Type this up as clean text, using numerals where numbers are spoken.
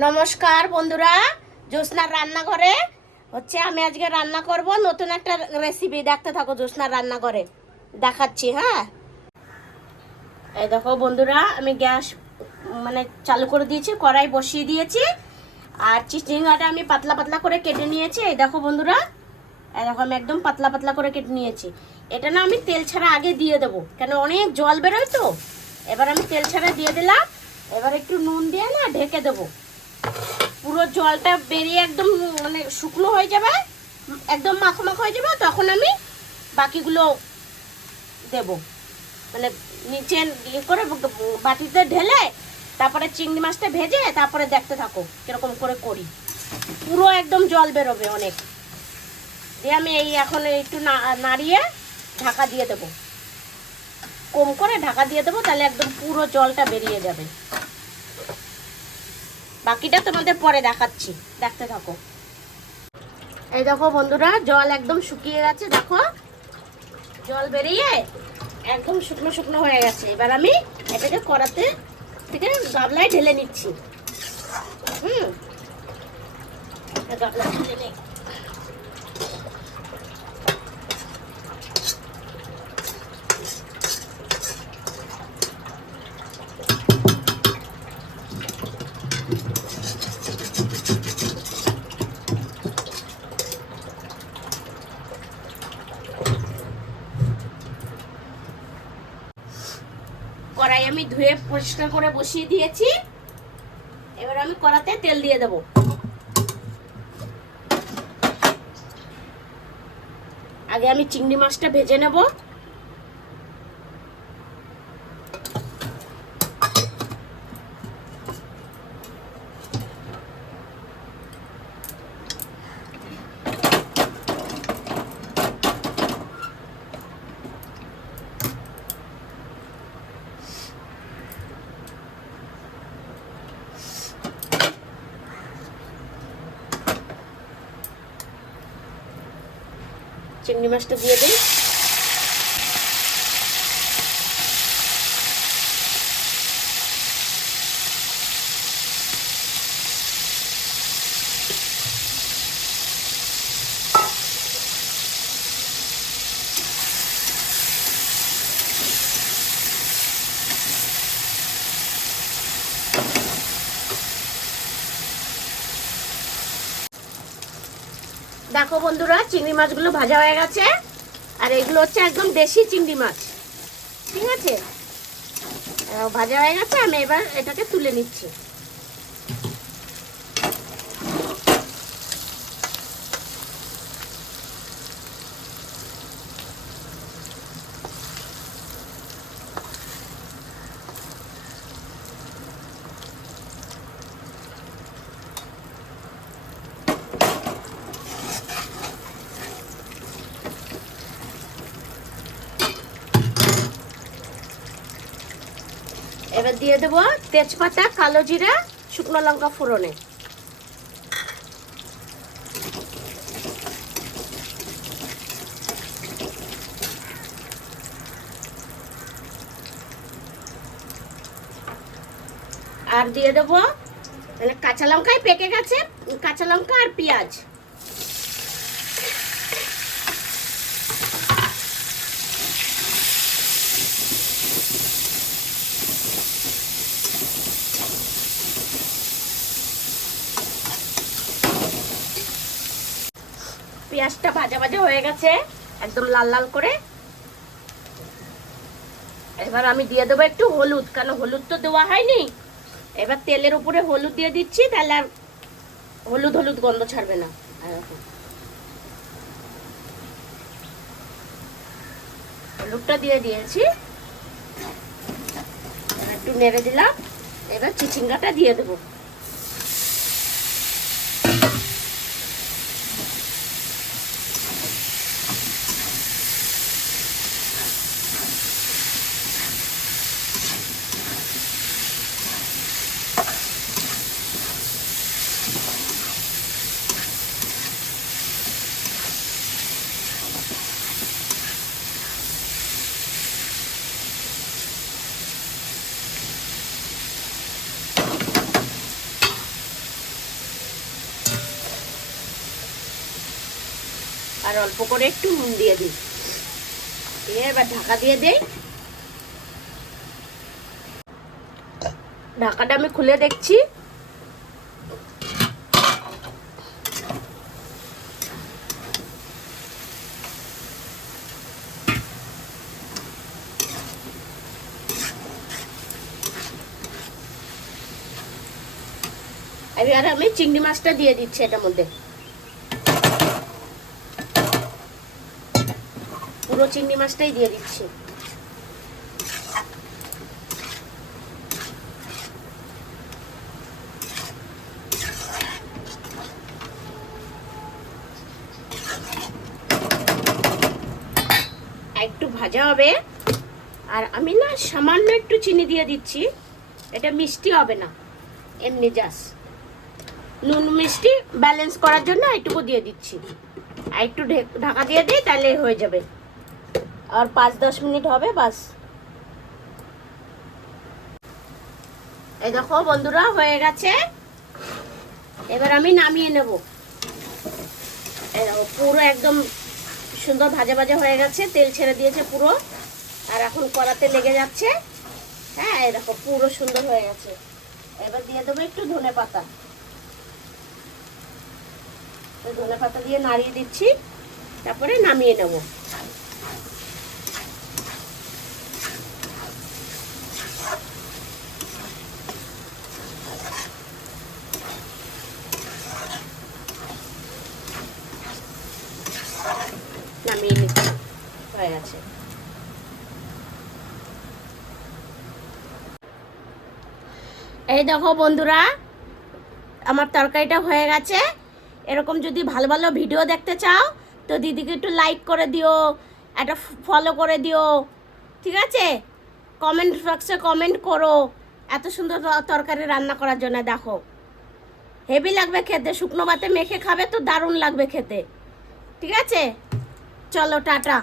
নমস্কার বন্ধুরা, জ্যোৎস্নার রান্নাঘরে হচ্ছে আমি আজকে রান্না করব নতুন একটা রেসিপি। দেখতে থাকো, জ্যোৎস্নার রান্নাঘরে দেখাচ্ছি। হ্যাঁ, এই দেখো বন্ধুরা, আমি গ্যাস চালু করে দিয়েছি, কড়াই বসিয়ে দিয়েছি, আর চিচিঙ্গাটা আমি পাতলা পাতলা করে কেটে নিয়েছি। এই দেখো বন্ধুরা, এই দেখো আমি একদম পাতলা পাতলা করে কেটে নিয়েছি। এটা না আমি তেল ছাড়া আগে দিয়ে দেবো, কেন অনেক জল বেরোয় তো। এবার আমি তেল ছাড়া দিয়ে দিলাম। এবার একটু নুন দিয়ে না ঢেকে দেবো, পুরো জলটা বেরিয়ে একদম শুকনো হয়ে যাবে, একদম মাখো মাখো হয়ে যাবে। তখন আমি বাকিগুলো দেব, নিচে ইয়ে করে বাটিতে ঢেলে তারপরে চিংড়ি মাছটা ভেজে তারপরে দেখতে থাকো কিরকম করে করি। পুরো একদম জল বেরোবে অনেক, দিয়ে আমি এখন একটু নাড়িয়ে ঢাকা দিয়ে দেবো, কম করে ঢাকা দিয়ে দেবো, তাহলে একদম পুরো জলটা বেরিয়ে যাবে। বাকিটা তোমাদের পরে দেখাচ্ছি, দেখতে থাকো। এই দেখো বন্ধুরা, জল একদম শুকিয়ে গেছে। দেখো জল বেরিয়ে একদম শুকনো শুকনো হয়ে গেছে। এবার আমি এটাকে কড়াতে থেকে গামলায় ঢেলে নিচ্ছি। গামলায় ঢেলে নিই। কড়াই আমি ধুয়ে পরিষ্কার করে বসিয়ে দিয়েছি। এবার আমি কড়াতে তেল দিয়ে দেব। আগে আমি চিংড়ি মাছটা ভেজে নেব। চিংড়ি মাছটা দিয়ে দিই। দেখো বন্ধুরা, চিংড়ি মাছগুলো ভাজা হয়ে গেছে, আর এগুলো হচ্ছে একদম দেশি চিংড়ি মাছ। ঠিক আছে, ভাজা হয়ে গেছে। আমি এবার এটাকে তুলে নিচ্ছি। এবার দিয়ে দেবো তেজপাতা, কালো জিরা, শুকনো লঙ্কা ফোড়নে। আর দিয়ে দেবো কাঁচা লঙ্কায় পেকে গেছে, কাঁচা লঙ্কা আর পেঁয়াজ। পেঁয়াজটা ভাজা ভাজা হয়ে গেছে একদম লাল লাল করে। এবার আমি দিয়ে দেবো একটু হলুদ, কারণ হলুদ তো দেওয়া হয়নি। এবার তেলের উপরে হলুদ দিয়ে দিচ্ছি, তাহলে আর হলুদ হলুদ গন্ধ ছাড়বে না। হলুদটা দিয়ে দিয়েছি, একটু নেড়ে দিলাম। এবার চিচিঙ্গাটা দিয়ে দেবো। আর অল্প করে একটু নুন দিয়ে দিই, দিয়ে এবার ঢাকা দিয়ে দেই। ঢাকাটা আমি খুলে দেখছি। এবার আমি চিংড়ি মাছটা দিয়ে দিচ্ছি এটার মধ্যে, পুরো চিংড়ি মাছটাই দিয়ে দিচ্ছি। একটু ভাজা হবে, আর আমি না সামান্য একটু চিনি দিয়ে দিচ্ছি, এটা মিষ্টি হবে না, এমনি জাস্ট নুন মিষ্টি ব্যালেন্স করার জন্য একটুকু দিয়ে দিচ্ছি। আর একটু ঢাকা দিয়ে দিই, তাহলে হয়ে যাবে। আর 5-10 মিনিট হবে বাস। এই দেখো বন্ধুরা হয়ে গেছে, এবার আমি নামিয়ে নেব। এই দেখো পুরো একদম সুন্দর ভাজা ভাজা হয়ে গেছে, তেল ছেড়ে দিয়েছে পুরো, আর এখন কড়াতে লেগে যাচ্ছে। হ্যাঁ এই দেখো পুরো সুন্দর হয়ে গেছে। এবার দিয়ে দেবো একটু ধনে পাতা, ধনে পাতা দিয়ে নাড়িয়ে দিচ্ছি, তারপরে নামিয়ে নেব। নামিয়ে নিচ্ছি, হয়ে গেছে। এই দেখো বন্ধুরা আমার তরকারিটা হয়ে গেছে। এরকম যদি ভালো ভালো ভিডিও দেখতে চাও তো দিদিকে একটু লাইক করে দিও, একটা ফলো করে দিও, ঠিক আছে? কমেন্ট বক্সে কমেন্ট করো এত সুন্দর তরকারি রান্না করার জন্য। দেখো হেভি লাগবে খেতে, শুকনো ভাতে মেখে খাবে তো দারুণ লাগবে খেতে, ঠিক আছে? চলো টাটা।